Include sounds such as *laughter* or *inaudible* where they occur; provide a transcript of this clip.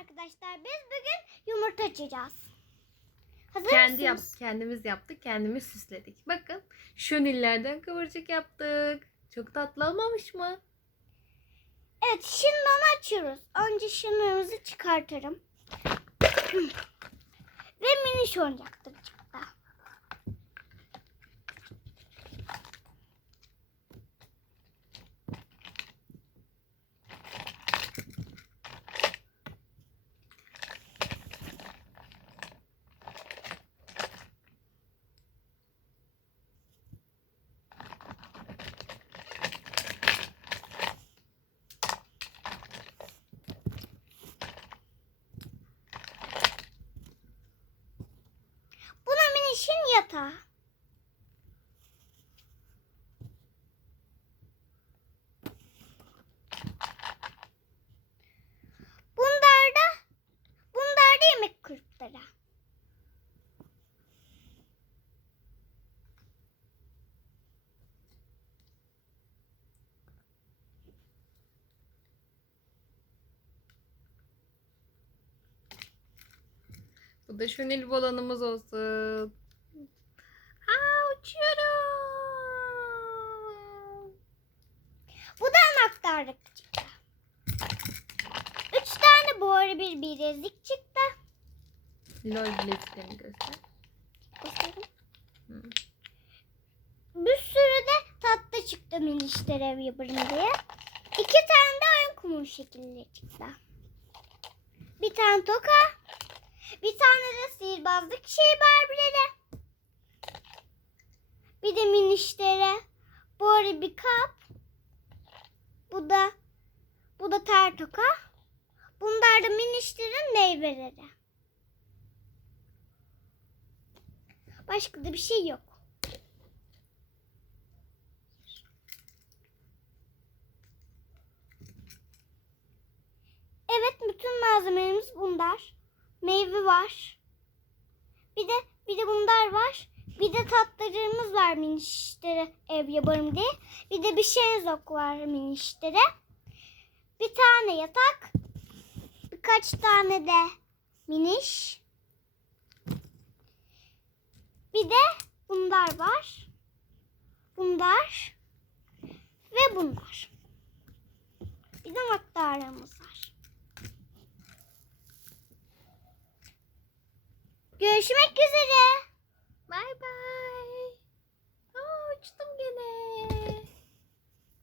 arkadaşlar. Biz bugün yumurta açacağız. Hazır Kendi yap, mısınız? kendimiz yaptık, kendimiz süsledik. Bakın şunillerden kıvırcık yaptık. Çok tatlı olmamış mı? Evet şimdi onu açıyoruz. Önce şunlarımızı çıkartırım. *clears throat* Ve oyuncaklar çıktı. Minişin yatağı. Bunlar da bunlar da yemek kulüpleri. Bu da şunil balonumuz olsun. Uçuyorum. Bu da anahtarlık çıktı. Üç tane bu bir bilezik çıktı. Lol bileziklerini göster. Hı. Bir sürü de tatlı çıktı minişler ev yaparım diye. İki tane de oyun kumu şekilleri çıktı. Bir tane toka. Bir tane de sihirbazlık şey barbileri. Bir de minişlere. Bu bir kap. Bu da bu da ter toka. Bunlar da minişlerin meyveleri. Başka da bir şey yok. Evet bütün malzemelerimiz bunlar. Meyve var. Bir de bir de bunlar var. Bir de tatlılarımız var minişlere ev yaparım diye. Bir de bir zok var minişlere. Bir tane yatak. Birkaç tane de miniş. Bir de bunlar var. Bunlar. Ve bunlar. Bir de maktarlarımız var. Görüşmek üzere.